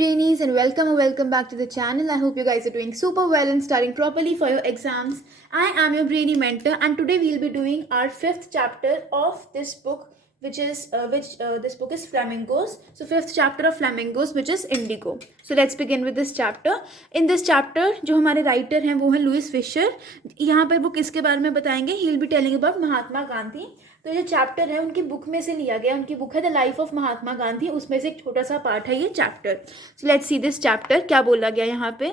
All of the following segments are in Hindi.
Braineys, and welcome back to the channel. I hope you guys are doing super well and studying properly for your exams. I am your Brainy mentor, and today we'll be doing our fifth chapter of this book, this book is Flamingos. So fifth chapter of Flamingos, which is Indigo. So let's begin with this chapter. In this chapter, जो हमारे राइटर हैं वो हैं लुइस फिशर. यहाँ पर वो किसके बारे में बताएंगे? He'll be telling about Mahatma Gandhi. तो ये चैप्टर है उनकी बुक में से लिया गया. उनकी बुक है the life of Mahatma Gandhi. उसमें से एक छोटा सा पार्ट है ये chapter. So let's see this chapter. क्या बोला गया यहाँ पे?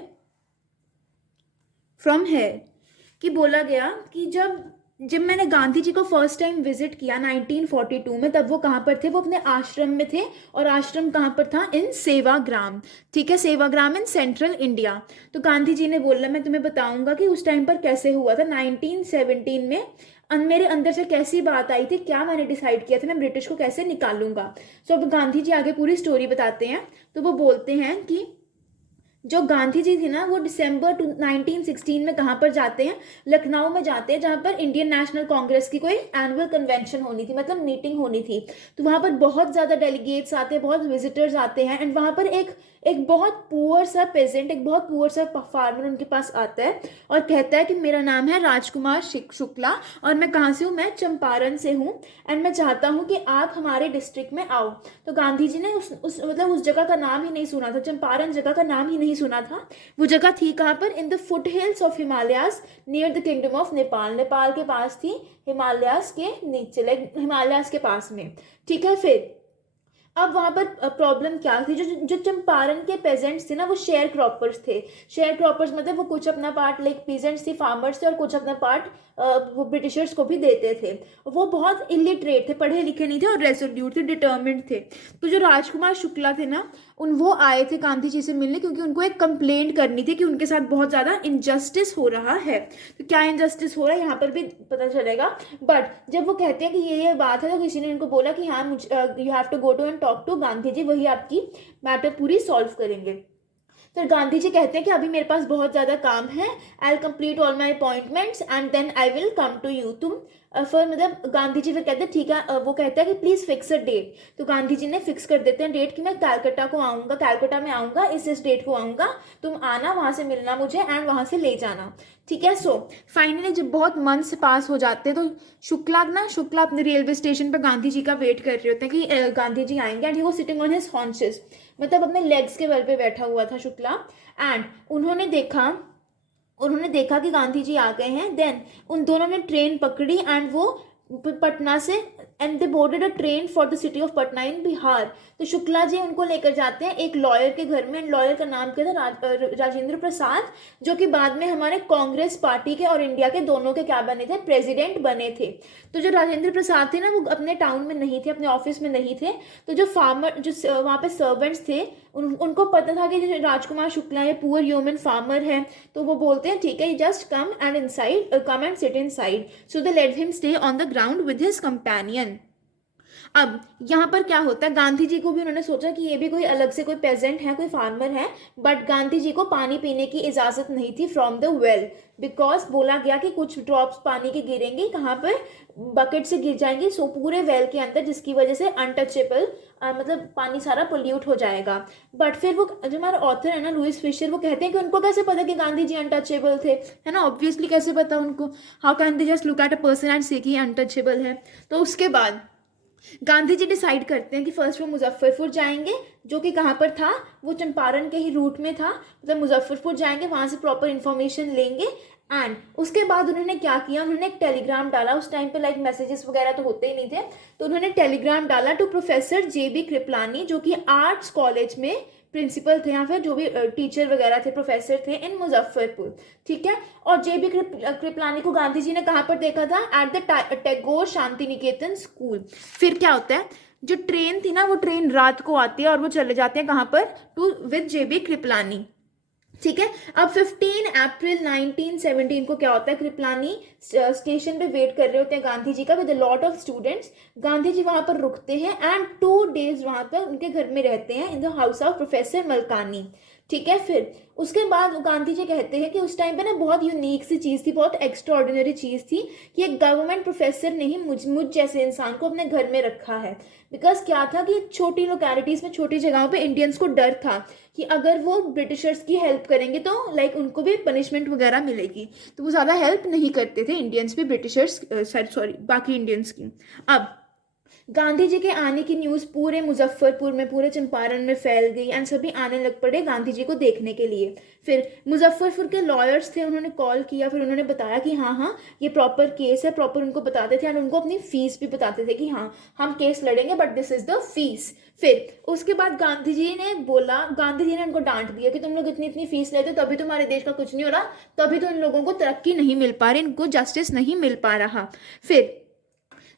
फ्रॉम हेयर कि बोला गया कि जब मैंने गांधी जी को फर्स्ट टाइम विजिट किया 1942 में, तब वो कहाँ पर थे? वो अपने आश्रम में थे. और आश्रम कहाँ पर था? इन सेवाग्राम. ठीक है, सेवाग्राम इन सेंट्रल इंडिया. तो गांधी जी ने बोला मैं तुम्हें बताऊंगा कि उस टाइम पर कैसे हुआ था. 1917 में मेरे अंदर से कैसी बात आई थी, क्या मैंने डिसाइड किया था, मैं ब्रिटिश को कैसे निकालूंगा. सो अब गांधी जी आगे पूरी स्टोरी बताते हैं. तो वो बोलते हैं कि जो गांधी जी थी ना, वो दिसंबर 1916 में कहाँ पर जाते हैं? लखनऊ में जाते हैं, जहाँ पर इंडियन नेशनल कांग्रेस की कोई एनुअल कन्वेंशन होनी थी, मतलब मीटिंग होनी थी. तो वहाँ पर बहुत ज़्यादा डेलीगेट्स आते हैं, बहुत विजिटर्स आते हैं. एंड वहाँ पर एक बहुत पुअर सा पेजेंट, एक बहुत पुअर सा फार्मर उनके पास आता है और कहता है कि मेरा नाम है राजकुमार शुक्ला और मैं कहाँ से हूँ? मैं चंपारण से हूँ एंड मैं चाहता हूँ कि आप हमारे डिस्ट्रिक्ट में आओ. तो गांधी जी ने उस जगह का नाम ही नहीं सुना था. चंपारण जगह का नाम ही नहीं सुना था. वो जगह थी कहाँ पर? In the foot hills of Himalayas near the kingdom of Nepal. Nepal के पास थी, हिमालयाज के नीचे, लाइक हिमालयाज के पास में. ठीक है. फिर अब वहाँ पर प्रॉब्लम क्या थी? जो चंपारण के पेजेंट्स थे ना, वो शेयर क्रॉपर्स थे. शेयर क्रॉपर्स मतलब वो कुछ अपना पार्ट लाइक पीजेंट्स थे, फार्मर्स थे, और कुछ अपना पार्ट वो ब्रिटिशर्स को भी देते थे. वो बहुत इलिटरेट थे, पढ़े लिखे नहीं थे और रेसोल्यूट थे, डिटर्मिन्ड थे. तो जो राजकुमार शुक्ला थे ना, वो आए थे गांधी जी से मिलने, क्योंकि उनको एक कंप्लेंट करनी थी कि उनके साथ बहुत ज़्यादा इनजस्टिस हो रहा है. तो क्या इनजस्टिस हो रहा है यहाँ पर भी पता चलेगा. बट जब वो कहते हैं कि ये बात है, तो किसी ने उनको बोला कि हाँ you have to go to and talk to Gandhi ji, वही आपकी मैटर पूरी सॉल्व करेंगे. फिर गांधी जी कहते हैं कि अभी मेरे पास बहुत ज़्यादा काम है. I will complete all my appointments and then I will come to you. तुम फिर मतलब गांधी जी फिर कहते हैं ठीक है. वो कहता है कि प्लीज़ फिक्स अ डेट. तो गांधी जी ने फिक्स कर देते हैं डेट कि मैं कैलकाटा को आऊँगा, कैलकाटा में आऊँगा, इस डेट को आऊँगा, तुम आना, वहाँ से मिलना मुझे एंड वहाँ से ले जाना. ठीक है. सो फाइनली जब बहुत मंथ्स पास हो जाते हैं, तो शुक्ला अपने रेलवे स्टेशन पर गांधी जी का वेट कर रहे होते हैं कि गांधी जी आएंगे. एंड ही वो सिटिंग ऑन हिज हॉन्चेस, मतलब अपने लेग्स के बल पे बैठा हुआ था शुक्ला. एंड उन्होंने देखा कि गांधी जी आ गए हैं. देन उन दोनों ने ट्रेन पकड़ी एंड वो पटना से and they boarded a train for the city of Patna in Bihar. तो शुक्ला जी उनको लेकर जाते हैं एक लॉयर के घर में. लॉयर का नाम क्या था? राजेंद्र प्रसाद, जो कि बाद में हमारे कांग्रेस पार्टी के और इंडिया के दोनों के क्या बने थे? प्रेसिडेंट बने थे. तो जो राजेंद्र प्रसाद थे ना, वो अपने टाउन में नहीं थे, अपने ऑफिस में नहीं थे. तो जो वहाँ पे सर्वेंट्स थे, उनको पता था कि जो राजकुमार शुक्ला है पुअर ह्यूमन फार्मर है. तो वो बोलते हैं ठीक है, just come and sit in side. So they let him stay on the ground with his companion. अब यहाँ पर क्या होता है? गांधी जी को भी उन्होंने सोचा कि ये भी कोई अलग से कोई पेजेंट है, कोई फार्मर है. बट गांधी जी को पानी पीने की इजाज़त नहीं थी फ्रॉम द वेल, बिकॉज बोला गया कि कुछ ड्रॉप्स पानी के गिरेंगे, कहाँ पर? बकेट से गिर जाएंगे, सो पूरे वेल के अंदर, जिसकी वजह से अनटचेबल मतलब पानी सारा पोल्यूट हो जाएगा. बट फिर वो जो हमारा ऑथर है ना लुइस फिशर, वो कहते हैं कि उनको कैसे पता कि गांधी जी अनटचेबल थे, है ना? ऑब्वियसली कैसे पता उनको? How can they just look at a person and से कि अनटचेबल है? तो उसके बाद गांधी जी डिसाइड करते हैं कि फर्स्ट वो मुजफ्फरपुर जाएंगे, जो कि कहाँ पर था? वो चंपारण के ही रूट में था. मतलब मुजफ्फरपुर जाएंगे, वहाँ से प्रॉपर इन्फॉर्मेशन लेंगे. एंड उसके बाद उन्होंने क्या किया? उन्होंने एक टेलीग्राम डाला. उस टाइम पे लाइक मैसेजेस वगैरह तो होते ही नहीं थे. तो उन्होंने टेलीग्राम डाला टू प्रोफेसर जे.बी. कृपलानी, जो कि आर्ट्स कॉलेज में प्रिंसिपल थे, या फिर जो भी टीचर वगैरह थे, प्रोफेसर थे इन मुजफ्फरपुर. ठीक है. और जे.बी. कृपलानी को गांधी जी ने कहाँ पर देखा था? At the Tagore Shanti Niketan school. फिर क्या होता है? जो ट्रेन थी ना, वो ट्रेन रात को आती है और वो चले जाते हैं कहाँ पर? To with J B. कृपलानी. ठीक है. अब 15 अप्रैल 1917 को क्या होता है? कृपलानी स्टेशन पे वेट कर रहे होते हैं गांधी जी का with a lot of students. Gandhi ji वहां पर रुकते हैं एंड 2 days वहां पर उनके घर में रहते हैं in the house of professor Malkani. ठीक है। फिर उसके बाद गांधी जी कहते हैं कि उस टाइम पे ना बहुत यूनिक सी चीज़ थी, बहुत एक्स्ट्रा ऑर्डिनरी चीज़ थी कि एक गवर्नमेंट प्रोफेसर ने ही मुझ जैसे इंसान को अपने घर में रखा है। बिकॉज क्या था कि छोटी लोकेलिटीज़ में, छोटी जगहों पे इंडियंस को डर था कि अगर वो ब्रिटिशर्स की हेल्प करेंगे तो लाइक उनको भी पनिशमेंट वगैरह मिलेगी, तो वो ज़्यादा हेल्प नहीं करते थे इंडियंस भी ब्रिटिशर्स, सॉरी बाकी इंडियंस की। अब गांधी जी के आने की न्यूज़ पूरे मुजफ्फरपुर में, पूरे चंपारण में फैल गई एंड सभी आने लग पड़े गांधी जी को देखने के लिए। फिर मुजफ्फरपुर के लॉयर्स थे, उन्होंने कॉल किया, फिर उन्होंने बताया कि हाँ हाँ ये प्रॉपर केस है, प्रॉपर उनको बताते थे एंड उनको अपनी फीस भी बताते थे कि हाँ हम केस लड़ेंगे but this is the fees. फिर उसके बाद गांधी जी ने बोला, गांधी जी ने उनको डांट दिया कि तुम लोग इतनी इतनी फीस लेते हो तभी तुम्हारे देश का कुछ नहीं हो रहा, तभी तो इन लोगों को तरक्की नहीं मिल पा रही, इनको जस्टिस नहीं मिल पा रहा। फिर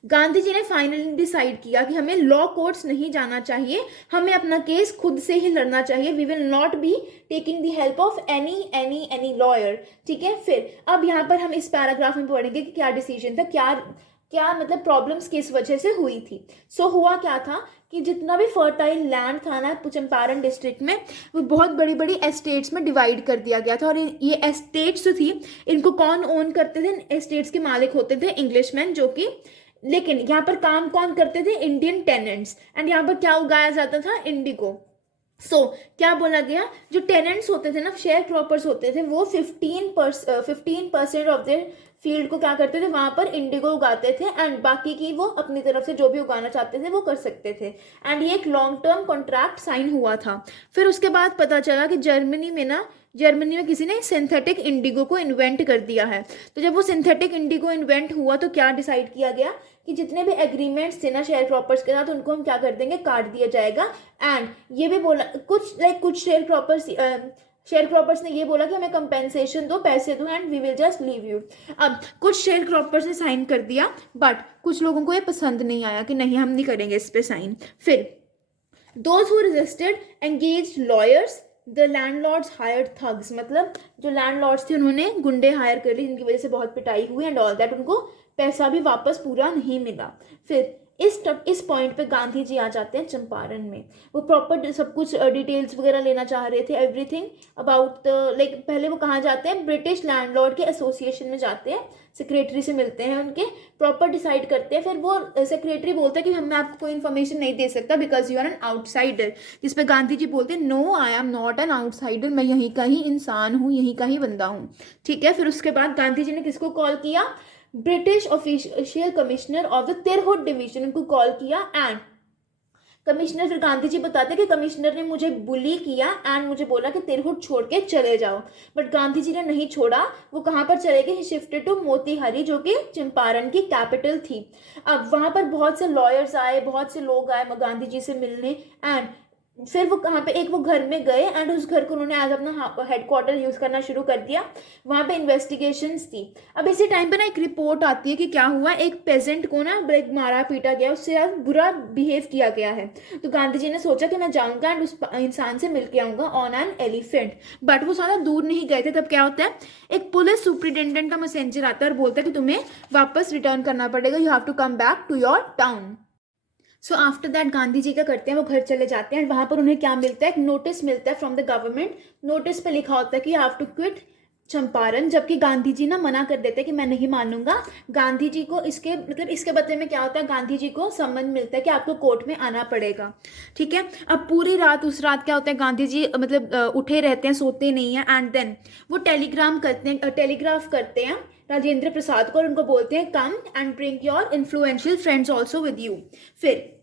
गांधी जी ने फाइनली डिसाइड किया कि हमें लॉ कोर्ट्स नहीं जाना चाहिए, हमें अपना केस खुद से ही लड़ना चाहिए, we will not be taking the help of any lawyer. ठीक है। फिर अब यहाँ पर हम इस पैराग्राफ में पढ़ेंगे कि क्या डिसीजन था, क्या क्या मतलब प्रॉब्लम्स किस वजह से हुई थी। हुआ क्या था कि जितना भी फर्टाइल लैंड था ना चंपारण डिस्ट्रिक्ट में, वो बहुत बड़ी बड़ी एस्टेट्स में डिवाइड कर दिया गया था। और ये एस्टेट्स जो थी इनको कौन ओन करते थे, एस्टेट्स के मालिक होते थे इंग्लिशमैन, जो कि लेकिन यहाँ पर काम कौन करते थे, इंडियन टेनेंट्स। एंड यहाँ पर क्या उगाया जाता था, इंडिगो। क्या बोला गया, जो टेनेंट्स होते थे ना, शेयर क्रॉपर्स होते थे, वो 15% ऑफ देयर फील्ड को क्या करते थे, वहां पर इंडिगो उगाते थे एंड बाकी की वो अपनी तरफ से जो भी उगाना चाहते थे वो कर सकते थे। एंड ये एक लॉन्ग टर्म कॉन्ट्रैक्ट साइन हुआ था। फिर उसके बाद पता चला कि जर्मनी में किसी ने सिंथेटिक इंडिगो को इन्वेंट कर दिया है। तो जब वो सिंथेटिक इंडिगो इन्वेंट हुआ तो क्या डिसाइड किया गया कि जितने भी एग्रीमेंट्स थे ना शेयर क्रॉपर्स के साथ, उनको हम क्या कर देंगे, काट दिया जाएगा। एंड ये भी बोला कुछ शेयर क्रॉपर्स ने ये बोला कि हमें कंपेंसेशन दो, पैसे दो and we will just leave you. अब कुछ शेयर क्रॉपर्स ने साइन कर दिया बट कुछ लोगों को ये पसंद नहीं आया कि नहीं हम नहीं करेंगे इस पे साइन। फिर those who resisted engaged lawyers, the landlords hired thugs, मतलब जो लैंडलॉर्ड्स थे उन्होंने गुंडे हायर कर ली जिनकी वजह से बहुत पिटाई हुई एंड ऑल दैट, उनको पैसा भी वापस पूरा नहीं मिला। फिर इस पॉइंट पे गांधी जी आ जाते हैं चंपारण में। वो प्रॉपर सब कुछ डिटेल्स वगैरह लेना चाह रहे थे, एवरीथिंग अबाउट लाइक पहले वो कहाँ जाते हैं, ब्रिटिश लैंडलॉर्ड के एसोसिएशन में जाते हैं, सेक्रेटरी से मिलते हैं, उनके प्रॉपर डिसाइड करते हैं। फिर वो सेक्रेटरी बोलते हैं कि मैं आपको कोई इन्फॉर्मेशन नहीं दे सकता because you are an outsider. जिस पे गांधी जी बोलते हैं no I am not an outsider, मैं यहीं का ही इंसान हूँ, यहीं का ही बंदा हूँ। ठीक है। फिर उसके बाद गांधी जी ने किसको कॉल किया, British official commissioner of the Tirhut division, उनको कॉल किया। एंड कमिश्नर, फिर गांधी जी बताते कि कमिश्नर ने मुझे बुली किया एंड मुझे बोला कि तिरहुत छोड़ के चले जाओ, बट गांधी जी ने नहीं छोड़ा। वो कहाँ पर चले गए, ही शिफ्टेड टू मोतीहारी, जो कि चंपारण की कैपिटल थी। अब वहां पर बहुत से लॉयर्स आए, बहुत से लोग आए गांधी जी से मिलने। एंड फिर वो कहाँ पे, एक वो घर में गए एंड उस घर को उन्होंने आज अपना हेडक्वार्टर यूज करना शुरू कर दिया। वहां पे इन्वेस्टिगेशंस थी। अब इसी टाइम पे ना एक रिपोर्ट आती है कि क्या हुआ, एक पेजेंट को ना मारा पीटा गया, उससे यार बुरा बिहेव किया गया है। तो गांधी जी ने सोचा कि मैं जाऊंगा एंड उस इंसान से मिल के आऊंगा ऑन एन एलिफेंट। बट वो ज्यादा दूर नहीं गए थे। तब क्या होता है, एक पुलिस सुप्रिटेंडेंट का मैसेंजर आता है और बोलता है कि तुम्हें वापस रिटर्न करना पड़ेगा, you have to come back to your town. After that Gandhi ji क्या करते हैं, वो घर चले जाते हैं। वहां पर उन्हें क्या मिलता है, एक नोटिस मिलता है फ्रॉम द गवर्नमेंट। नोटिस पे लिखा होता है कि you have to quit Champaran. जबकि गांधी जी ना मना कर देते हैं कि मैं नहीं मानूंगा। गांधी जी को इसके बदले में क्या होता है, गांधी जी को सम्मन मिलता है कि आपको कोर्ट में आना पड़ेगा। ठीक है। अब पूरी रात, उस रात क्या होता है, गांधी जी उठे रहते हैं, सोते नहीं है। एंड देन वो टेलीग्राफ करते हैं राजेंद्र प्रसाद को और उनको बोलते हैं come and bring your influential friends also with you. फिर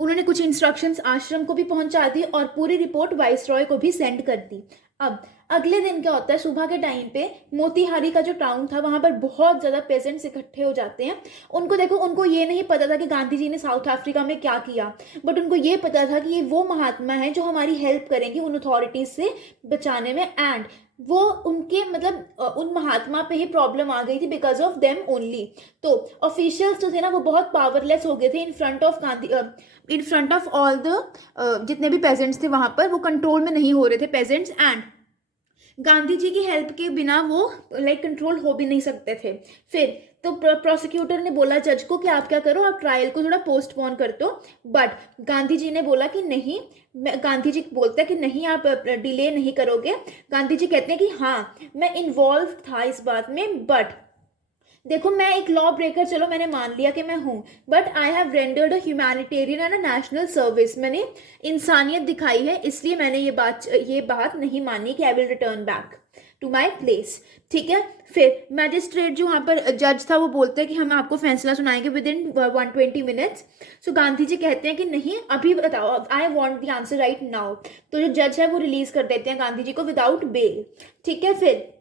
उन्होंने कुछ इंस्ट्रक्शंस आश्रम को भी पहुंचा दी और पूरी रिपोर्ट वाइसरॉय को भी सेंड कर दी। अब अगले दिन क्या होता है, सुबह के टाइम पे मोतीहारी का जो टाउन था वहां पर बहुत ज्यादा पेजेंट्स इकट्ठे हो जाते हैं। उनको ये नहीं पता था कि गांधी जी ने साउथ अफ्रीका में क्या किया, बट उनको ये पता था कि ये वो महात्मा है जो हमारी हेल्प करेंगे उन अथॉरिटीज से बचाने में। एंड वो उनके उन महात्मा पे ही प्रॉब्लम आ गई थी बिकॉज ऑफ देम ओनली। तो ऑफिशियल्स जो थे ना वो बहुत पावरलेस हो गए थे in front of all the जितने भी पेजेंट्स थे वहां पर, वो कंट्रोल में नहीं हो रहे थे पेजेंट्स। एंड गांधी जी की हेल्प के बिना वो लाइक कंट्रोल हो भी नहीं सकते थे। फिर तो प्रोसिक्यूटर ने बोला जज को कि आप क्या करो, आप ट्रायल को थोड़ा पोस्टपोन कर दो। बट गांधी जी ने बोला कि नहीं, गांधी जी बोलते हैं कि नहीं आप डिले नहीं करोगे। गांधी जी कहते हैं कि हाँ मैं इन्वॉल्व था इस बात में, बट देखो मैं एक लॉ ब्रेकर, चलो मैंने मान लिया कि मैं हूँ, but I have rendered a humanitarian and a national service, मैंने इंसानियत दिखाई है, इसलिए मैंने ये बात नहीं मानी कि I will return back to my place. ठीक है। फिर मैजिस्ट्रेट जो वहाँ पर जज था वो बोलते हैं कि हम आपको फैसला सुनाएंगे विद इन 120 मिनट्स। सो गांधी जी कहते हैं कि नहीं अभी बताओ, I want the answer right now. तो जो जज है वो रिलीज कर देते हैं गांधी जी को विदाउट बेल। ठीक है। फिर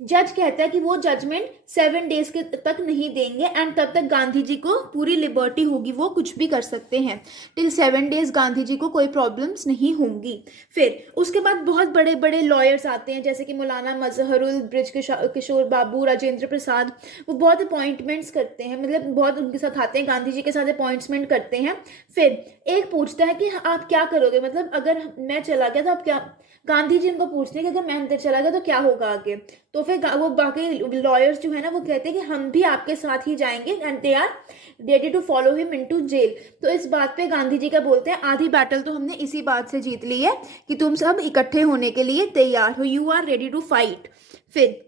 जज कहता है कि वो जजमेंट 7 डेज के तक नहीं देंगे एंड तब तक गांधी जी को पूरी लिबर्टी होगी, वो कुछ भी कर सकते हैं। टिल 7 डेज गांधी जी को कोई प्रॉब्लम्स नहीं होंगी। फिर उसके बाद बहुत बड़े बड़े लॉयर्स आते हैं जैसे कि मौलाना मजहरुल, ब्रिज किशोर बाबू, राजेंद्र प्रसाद। वो बहुत अपॉइंटमेंट्स करते हैं, मतलब बहुत उनके साथ आते हैं, गांधी जी के साथ अपॉइंटमेंट करते हैं। फिर एक पूछता है कि आप क्या करोगे, मतलब अगर मैं चला गया तो आप क्या, गांधी जी उनको पूछते हैं कि अगर मैं अंदर चला गया तो क्या होगा आगे। तो फिर वो बाकी लॉयर्स जो है ना वो कहते हैं कि हम भी आपके साथ ही जाएंगे and they are ready to follow him into jail. तो इस बात पे गांधी जी का बोलते हैं आधी बैटल तो हमने इसी बात से जीत ली है कि तुम सब इकट्ठे होने के लिए तैयार हो, you are ready to fight. फिर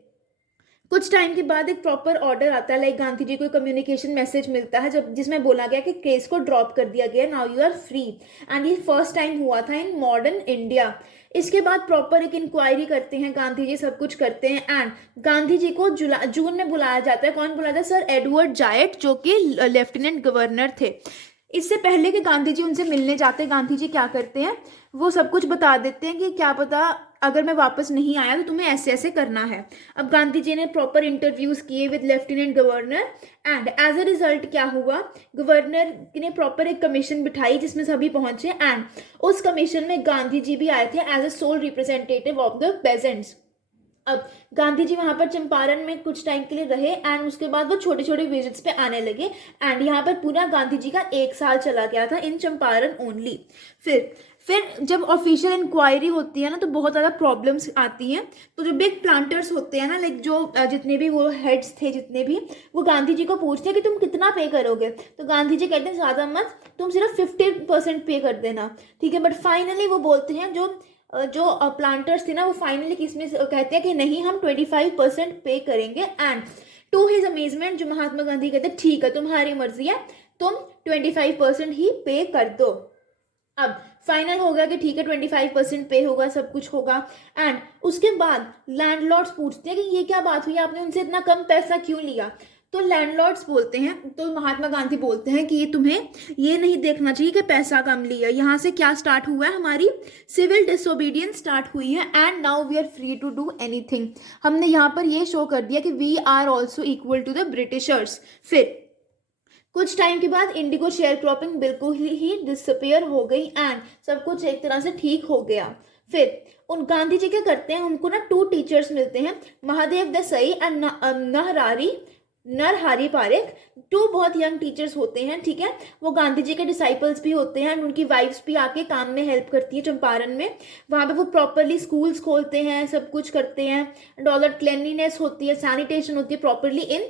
कुछ टाइम के बाद एक प्रॉपर ऑर्डर आता है, लाइक गांधी जी को कम्युनिकेशन मैसेज मिलता है जब जिसमें बोला गया कि केस को ड्रॉप कर दिया गया, now you are free. And ये फर्स्ट टाइम हुआ था इन मॉडर्न इंडिया। इसके बाद प्रॉपर एक इंक्वायरी करते हैं गांधी जी, सब कुछ करते हैं एंड गांधी जी को जून में बुलाया जाता है। कौन बुलाया था? सर एडवर्ड जायट जो कि लेफ्टिनेंट गवर्नर थे। इससे पहले कि गांधी जी उनसे मिलने जाते हैं, गांधी जी क्या करते हैं, वो सब कुछ बता देते हैं कि क्या पता अगर मैं वापस नहीं आया तो तुम्हें ऐसे ऐसे करना है। अब गांधी जी ने प्रॉपर इंटरव्यूज किए with lieutenant governor and as a result क्या हुआ, गवर्नर ने प्रॉपर एक कमीशन बिठाई जिसमें सभी पहुंचे एंड उस कमीशन में गांधी जी भी आए थे as a sole representative of the peasants. अब गांधी जी वहां पर चंपारण में कुछ टाइम के लिए रहे एंड उसके बाद वो छोटे छोटे विजिट्स पे आने लगे एंड यहाँ पर पूरा गांधी जी का 1 साल चला गया था इन चंपारण ओनली। फिर जब ऑफिशियल इंक्वायरी होती है ना तो बहुत ज़्यादा प्रॉब्लम्स आती हैं। तो जो बिग प्लांटर्स होते हैं ना, लाइक जो जितने भी वो हेड्स थे जितने भी, वो गांधी जी को पूछते हैं कि तुम कितना पे करोगे। तो गांधी जी कहते हैं ज़्यादा मत, तुम सिर्फ 50% पे कर देना। ठीक है। बट फाइनली वो बोलते हैं जो प्लांटर्स थे ना वो फाइनली किसमें कहते हैं कि नहीं हम 25% पे करेंगे एंड टू हिज अमेजमेंट जो महात्मा गांधी कहते हैं ठीक है तुम्हारी मर्जी है, तुम 25% ही पे कर दो। अब फाइनल हो गया कि ठीक है 25% पे होगा, सब कुछ होगा एंड उसके बाद लैंडलॉर्ड्स पूछते हैं कि ये क्या बात हुई, आपने उनसे इतना कम पैसा क्यों लिया। तो लैंडलॉर्ड्स बोलते हैं, तो महात्मा गांधी बोलते हैं कि ये तुम्हें ये नहीं देखना चाहिए कि पैसा कम लिया, यहाँ से क्या स्टार्ट हुआ है, हमारी सिविल डिसोबीडियंस स्टार्ट हुई है and now we are free to do anything. हमने यहाँ पर ये शो कर दिया कि we are also equal to the Britishers. फिर कुछ टाइम के बाद इंडिगो शेयर क्रॉपिंग बिल्कुल ही डिसअपियर हो गई एंड सब कुछ एक तरह से ठीक हो गया। फिर उन गांधी जी क्या करते हैं, उनको ना 2 टीचर्स मिलते हैं, महादेव देसाई एंड नरहरि पारेख। 2 बहुत यंग टीचर्स होते हैं। ठीक है। वो गांधी जी के डिसाइपल्स भी होते हैं, उनकी वाइफ्स भी आके काम में हेल्प करती है चंपारण में। वहाँ पे वो प्रॉपरली स्कूल्स खोलते हैं, सब कुछ करते हैं एंड ऑल दैट, क्लेanलीनेस होती है, सैनिटेशन होती है प्रॉपरली इन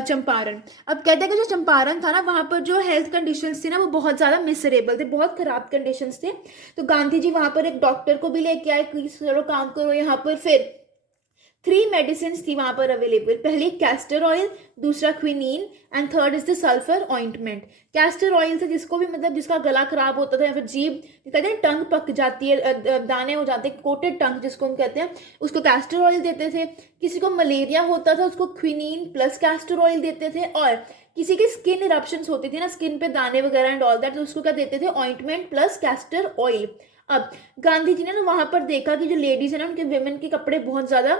चंपारण। अब कहते हैं कि जो चंपारण था ना वहाँ पर जो हेल्थ कंडीशंस थी ना वो बहुत ज़्यादा मिसरेबल थे, बहुत खराब कंडीशंस थे। तो गांधी जी वहाँ पर एक डॉक्टर को भी लेके आए कि चलो काम करो यहाँ पर। फिर 3 मेडिसिन थी वहां पर अवेलेबल, पहली कैस्टर ऑयल, दूसरा quinine and third is the sulphur ointment. Castor oil से जिसको भी मतलब जिसका गला खराब होता था या फिर जीभ कहते हैं टंग पक जाती है, दाने हो जाते हैं, कोटेड टंग जिसको हम कहते हैं, उसको कैस्टर ऑयल देते थे। किसी को मलेरिया होता था उसको क्विनीन प्लस कैस्टर ऑयल देते थे, और किसी की स्किन इरप्शंस होती थी ना, स्किन पे दाने वगैरह एंड ऑल दैट, तो उसको क्या देते थे, ऑइंटमेंट प्लस कैस्टर ऑयल। अब गांधी जी ने ना वहां पर देखा कि जो लेडीज है ना उनके विमेन के कपड़े बहुत ज्यादा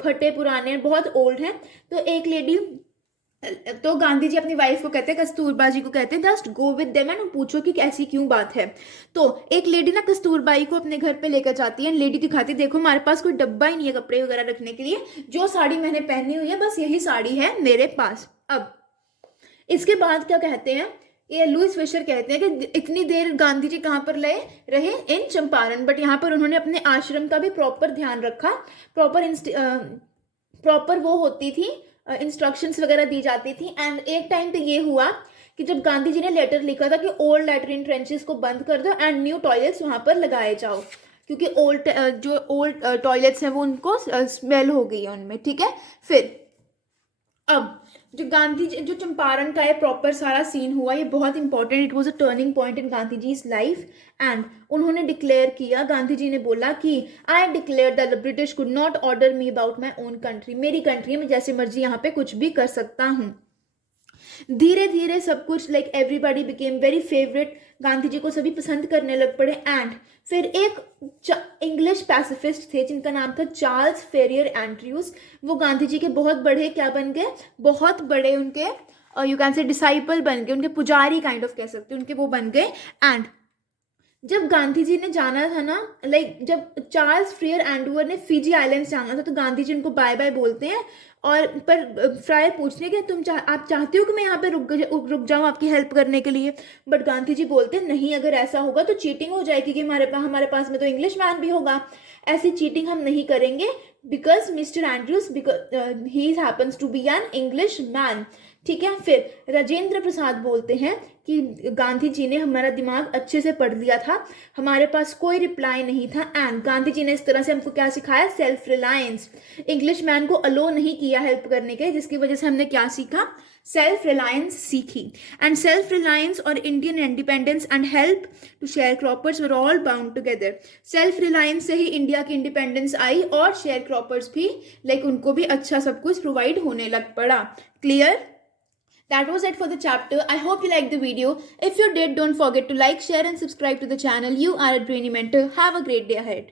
फटे पुराने हैं, बहुत ओल्ड हैं। तो एक लेडी, तो गांधी जी अपनी वाइफ को कहते हैं, कस्तूरबा जी को कहते हैं, just go with them and पूछो कि ऐसी क्यों बात है। तो एक लेडी ना कस्तूरबाई को अपने घर पे लेकर जाती है, लेडी दिखाती है देखो हमारे पास कोई डब्बा ही नहीं है कपड़े वगैरह रखने के लिए, जो साड़ी मैंने पहनी हुई है बस यही साड़ी है मेरे पास। अब इसके बाद क्या कहते हैं ये लुइस फिशर कहते हैं कि इतनी देर गांधी जी कहाँ पर रहे इन चंपारण, बट यहाँ पर उन्होंने अपने आश्रम का भी प्रॉपर ध्यान रखा, प्रॉपर वो होती थी, इंस्ट्रक्शंस वगैरह दी जाती थी। एंड एक टाइम पे ये हुआ कि जब गांधी जी ने लेटर लिखा था कि ओल्ड लैट्रिन ट्रेंचेस को बंद कर दो एंड न्यू टॉयलेट्स वहाँ पर लगाए जाओ, क्योंकि ओल्ड टॉयलेट्स हैं वो उनको स्मेल हो गई है उनमें, ठीक है। फिर अब जो गांधी जी, जो चंपारण का ये प्रॉपर सारा सीन हुआ, ये बहुत important, it was a turning point in Gandhi ji life. And उन्होंने डिक्लेयर किया, गांधी जी ने बोला कि I declare that the British could not order me about my own country, मेरी कंट्री में जैसे मर्जी यहाँ पे कुछ भी कर सकता हूँ। धीरे धीरे सब कुछ like everybody became very favourite, Gandhi ji को सभी पसंद करने लग पड़े। एंड फिर एक इंग्लिश पैसिफिस्ट थे जिनका नाम था चार्ल्स फेरियर एंड्रयूज, वो गांधी जी के बहुत बड़े क्या बन गए, बहुत बड़े उनके यू कैन से डिसाइपल बन गए, उनके पुजारी काइंड ऑफ कह सकते हैं, उनके वो बन गए। एंड जब गांधी जी ने जाना था ना, लाइक जब चार्ल्स फ्रियर एंडवर ने फिजी आइलैंड्स जाना था, तो गांधी जी उनको बाय बाय बोलते हैं, और पर फ्रायर पूछते हैं कि आप चाहते हो कि मैं यहाँ पे रुक जाऊँ आपकी हेल्प करने के लिए, बट गांधी जी बोलते हैं नहीं, अगर ऐसा होगा तो चीटिंग हो जाएगी, कि हमारे पास में तो इंग्लिश मैन भी होगा, ऐसी चीटिंग हम नहीं करेंगे, because mister Andrews because he happens to be an Englishman, ठीक है। फिर राजेंद्र प्रसाद बोलते हैं कि गांधी जी ने हमारा दिमाग अच्छे से पढ़ लिया था, हमारे पास कोई रिप्लाई नहीं था, एंड गांधी जी ने इस तरह से हमको क्या सिखाया, सेल्फ रिलायंस, इंग्लिश मैन को अलो नहीं किया हेल्प करने के, जिसकी वजह से हमने क्या सीखा, सेल्फ रिलायंस सीखी। एंड सेल्फ रिलायंस और Indian independence and help to sharecroppers were all bound together, self reliance से ही इंडिया की इंडिपेंडेंस आई, और शेयर क्रॉपर्स भी लाइक उनको भी अच्छा सब कुछ प्रोवाइड होने लग पड़ा। Clear? That was it for the chapter. I hope you liked the video. If you did, don't forget to like, share and subscribe to the channel. You are a Brainy Mentor. Have a great day ahead.